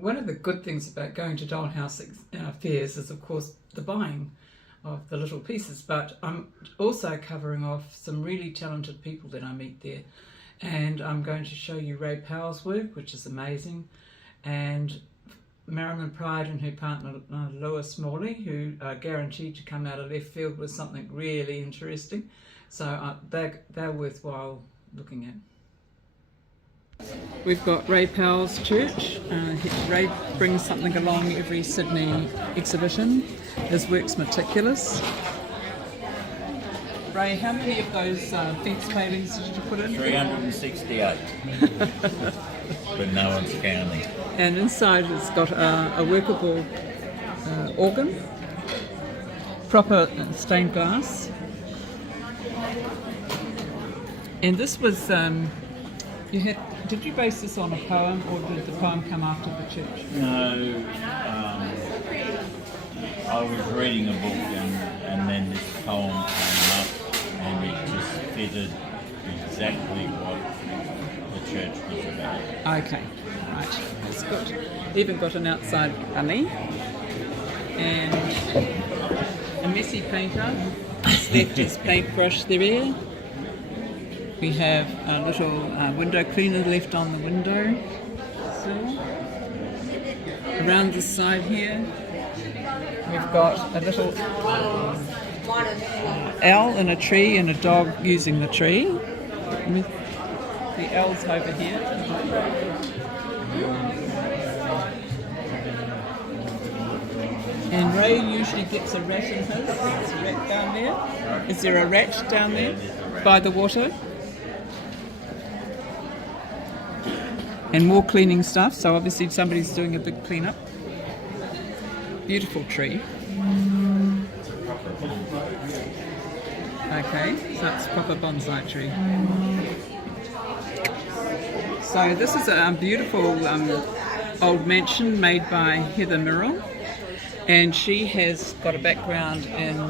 one of the good things about going to dollhouse fairs is, of course, the buying of the little pieces, but I'm also covering off some really talented people that I meet there. And I'm going to show you Ray Powell's work, which is amazing, and Marilyn Pride and her partner Lewis Morley, who are guaranteed to come out of left field with something really interesting. So they're worthwhile looking at. We've got Ray Powell's church. Ray brings something along every Sydney exhibition. His work's Meticulous. Ray, how many of those fence palings did you put in? 368. But no one's counting. And inside it's got a workable organ, proper stained glass. And this was, did you base this on a poem, or did the poem come after the church? No, I was reading a book and then this poem came up and it just fitted exactly what the church was about. Okay, right, that's good. Even got an outside bunny and a messy painter. He's left his paintbrush there. We have a little window cleaner left on the window sill. Around the side here, we've got a little owl in a tree and a dog using the tree. The owl's over here. And Ray usually gets a rat in his. There's a rat down there. Is there a rat down there by the water? And more cleaning stuff, so obviously somebody's doing a big cleanup. Beautiful tree. Okay, so it's a proper bonsai tree. So this is a beautiful old mansion made by Heather Merrill, and she has got a background in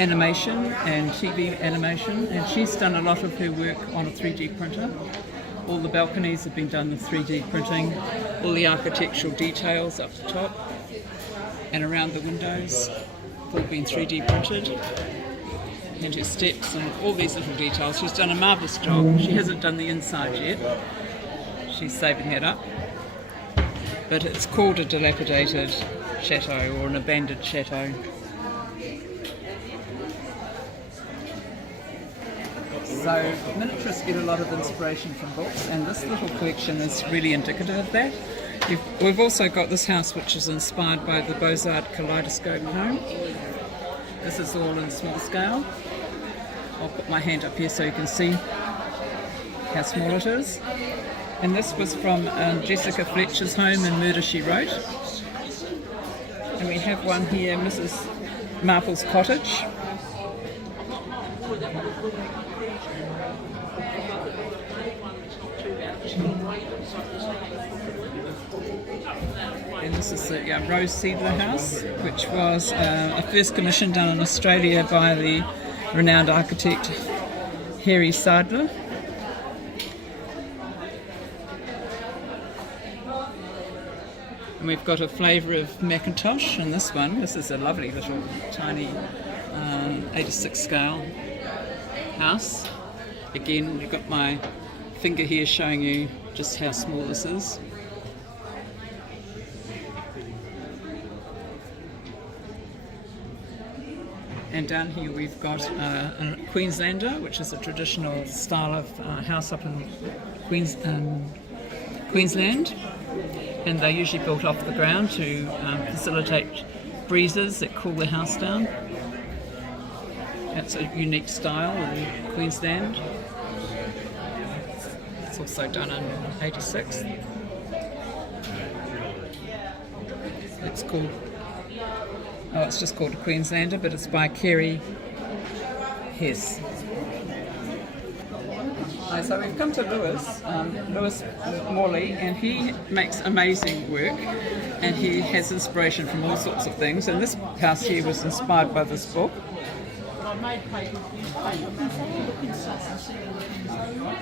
animation and TV animation, and she's done a lot of her work on a 3D printer. All the balconies have been done with 3D printing, all the architectural details up the top and around the windows have all been 3D printed, and her steps and all these little details. She's done a marvellous job. She hasn't done the inside yet. She's saving that up. But it's called a dilapidated chateau or an abandoned chateau. So miniaturists get a lot of inspiration from books, and this little collection is really indicative of that. We've also got this house which is inspired by the Beaux-Arts Kaleidoscope home. This is all in small scale. I'll put my hand up here so you can see how small it is. And this was from Jessica Fletcher's home in Murder, She Wrote. And we have one here, Mrs. Marple's cottage. And this is the Rose Seidler house, which was a first commission done in Australia by the renowned architect Harry Seidler. And we've got a flavour of Macintosh in this one. This is a lovely little tiny 86 scale house. Again, you've got my finger here showing you just how small this is. And down here we've got a Queenslander, which is a traditional style of house up in Queensland. And they're usually built off the ground to facilitate breezes that cool the house down. That's a unique style in Queensland. It's also done in 86. It's just called a Queenslander, but it's by Kerry Hess. So we've come to Lewis Morley, and he makes amazing work, and he has inspiration from all sorts of things. And this house here was inspired by this book.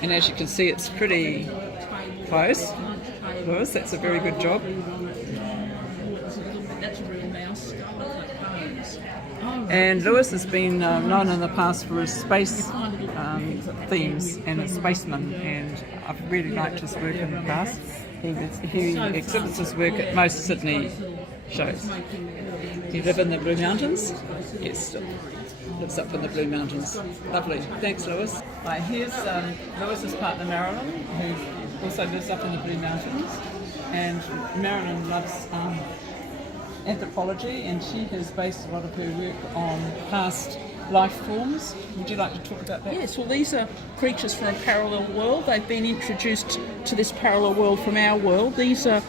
And as you can see, it's pretty close. Lewis, that's a very good job. That's a real mouse skull, like bones. And Lewis has been known in the past for his space themes and his spaceman, and I've really liked his work in the past. He exhibits his work at most Sydney shows. Do you live in the Blue Mountains? Yes, lives up in the Blue Mountains. Lovely. Thanks, Lewis. Here's Lewis's partner Marilyn, who also lives up in the Blue Mountains, and Marilyn loves anthropology, and she has based a lot of her work on past life forms. Would you like to talk about that? Yes, well, these are creatures from a parallel world. They've been introduced to this parallel world from our world. These are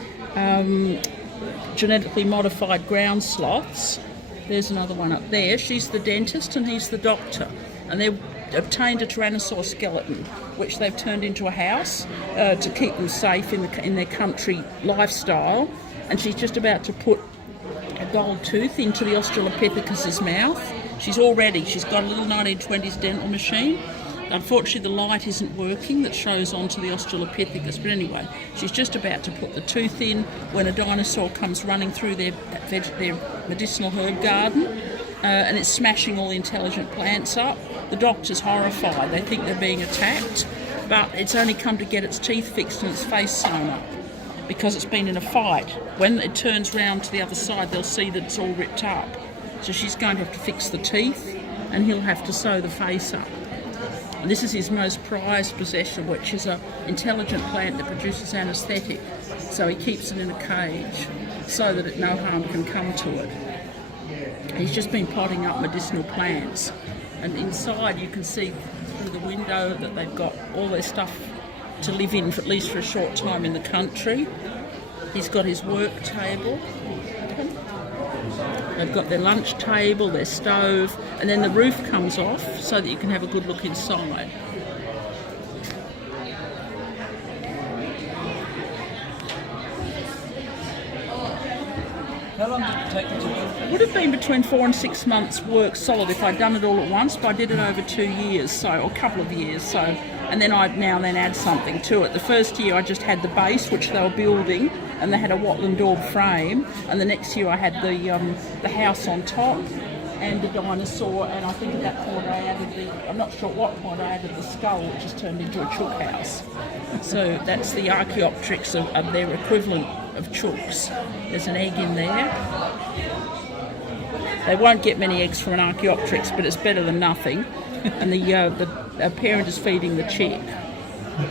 genetically modified ground sloths. There's another one up there. She's the dentist and he's the doctor. And they've obtained a tyrannosaur skeleton, which they've turned into a house to keep them safe in their country lifestyle. And she's just about to put a gold tooth into the Australopithecus's mouth. She's got a little 1920s dental machine. Unfortunately, the light isn't working that shows onto the Australopithecus. But anyway, she's just about to put the tooth in when a dinosaur comes running through their medicinal herb garden, and it's smashing all the intelligent plants up. The doctor's horrified. They think they're being attacked, but it's only come to get its teeth fixed and its face sewn up because it's been in a fight. When it turns round to the other side, they'll see that it's all ripped up. So she's going to have to fix the teeth, and he'll have to sew the face up. And this is his most prized possession, which is an intelligent plant that produces anaesthetic. So he keeps it in a cage so that no harm can come to it. He's just been potting up medicinal plants, and inside you can see through the window that they've got all their stuff to live in, for at least for a short time in the country. He's got his work table. They've got their lunch table, their stove, and then the roof comes off so that you can have a good look inside. How long did it take you to build? It would have been between 4 and 6 months work solid if I'd done it all at once, but I did it over 2 years, or a couple of years, and then I'd now and then add something to it. The first year I just had the base, which they were building, and they had a wattle daub frame, and the next year I had the house on top and the dinosaur, and I think at that point I added I'm not sure what point I added the skull, which has turned into a chook house. So that's the Archaeopteryx of their equivalent of chooks. There's an egg in there. They won't get many eggs from an Archaeopteryx, but it's better than nothing. And the parent is feeding the chick.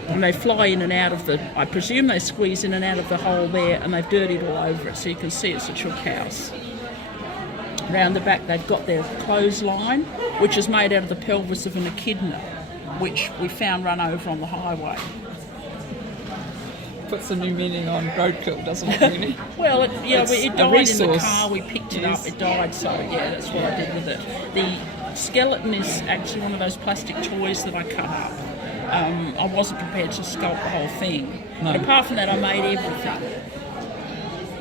And they fly in and out of I presume they squeeze in and out of the hole there, and they've dirtied all over it, so you can see it's a chook house. Round the back they've got their clothesline, which is made out of the pelvis of an echidna, which we found run over on the highway. Puts a new meaning on roadkill, doesn't it, really? Well, it died in the car, we picked it up, it died, so yeah, that's what I did with it. The skeleton is actually one of those plastic toys that I cut up. I wasn't prepared to sculpt the whole thing. No. But apart from that, I made everything,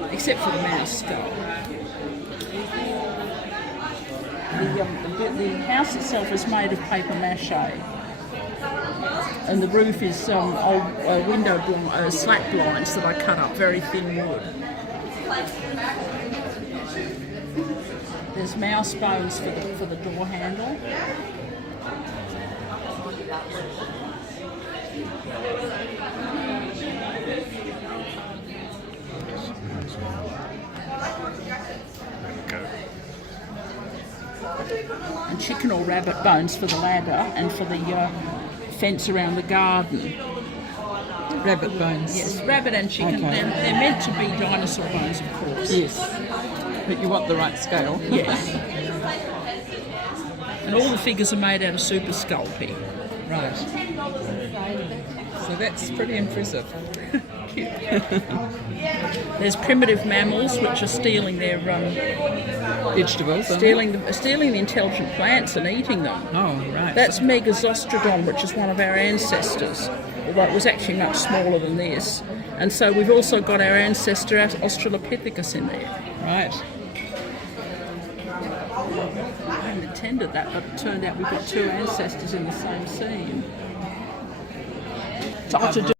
except for the mouse skull. The house itself is made of paper mache, and the roof is old slat blinds that I cut up, very thin wood. There's mouse bones for the door handle. And chicken or rabbit bones for the ladder and for the fence around the garden. Rabbit bones? Yes, rabbit and chicken. Okay. They're meant to be dinosaur bones, of course. Yes, but you want the right scale. Yes. And all the figures are made out of super sculpey. Right. So that's pretty impressive. There's primitive mammals which are stealing their vegetables, stealing the intelligent plants and eating them. Oh, right. That's Megazostrodon, which is one of our ancestors, although it was actually much smaller than this. And so we've also got our ancestor Australopithecus in there. Right. I hadn't intended that, but it turned out we've got two ancestors in the same scene. To do